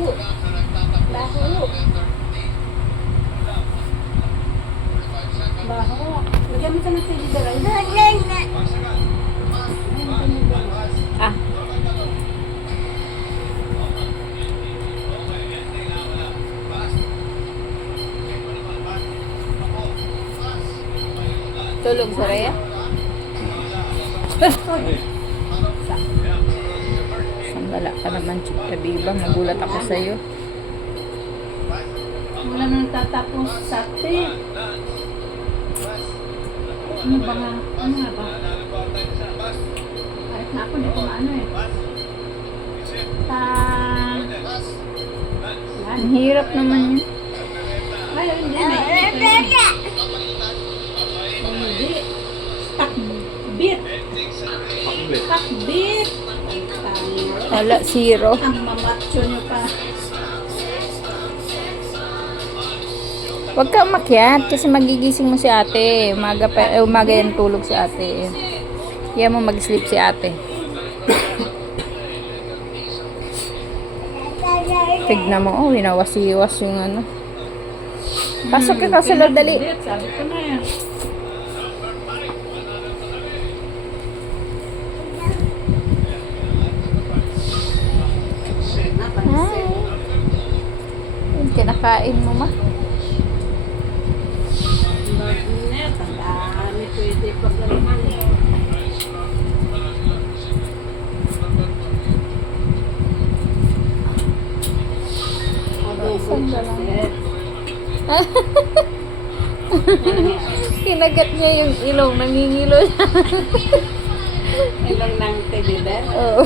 Baho. Baho. Lagyan mo sa ng tinidor. Ah, tulog sa Rhea? Sandala ka naman, Chika Bibang. Nagulat ako sa'yo. Wala nang tatapos sa te. Ano ba nga? Ano nga ba? Kahit na ako, hindi ko maano eh. Yan. Ang hirap naman yun. Ay, hindi. Hindi. Takbit. Takbit. Wala, zero. Ang mamatyo nyo pa. Huwag ka umakyat kasi magigising mo si ate. Umaga yan tulog si ate. Kaya mo mag-sleep si ate. Tignan mo, oh, winawasiwas yung ano. Pasok ka sa loob, dali. Sabi ko na yan. Hi. Yung kinakain mo, ma. Net, ang dami pwede paglaman eh. Adobo set. Kinagat niya yung ilong, nangingilo siya. Ilang ng tibidar. Oo.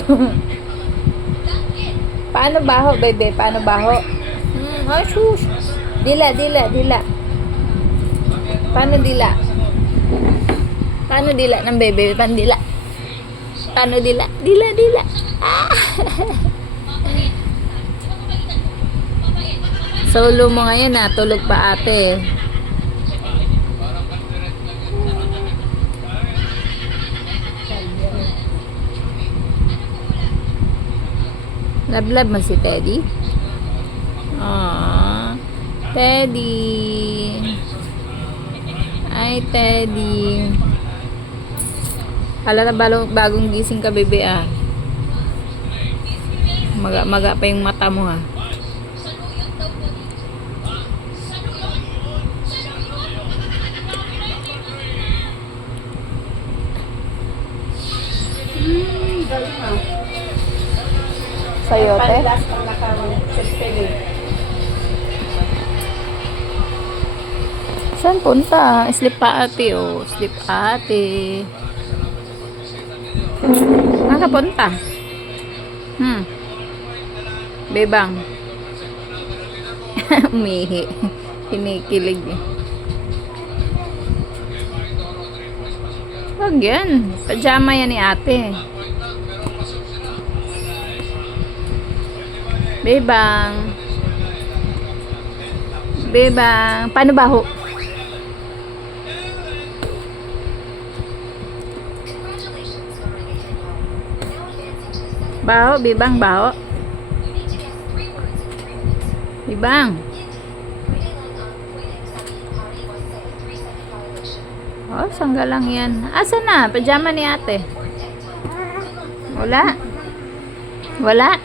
Paano baho, bebe? Paano baho? Oh, shush. Dila. Paano dila? Paano dila ng bebe? Paano dila? Paano dila? Dila. Ah! Solo mo ngayon ah. Tulog pa ate. Love mo si Teddy? Aww. Teddy. Ay, Teddy. Hala na bagong gising ka, bebe ah. Maga pa yung mata mo ha. Galing ah. Sayote? Panlas ang nakapagpili. Saan punta? Sleep pa ate oh. Sleep ate. Saan ka punta? Bebang. Umihi. Kinikilig eh. Wag yan. Pajama yan ni ate. Bebang. Paano baho? Baho, Bebang, baho. Bebang. Oh, sangga lang yan. Asa na? Pajama ni ate. Wala.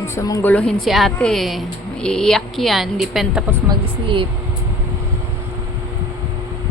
Gusto mong guluhin si ate eh. Iiyak yan. Hindi pa tapos mag-sleep.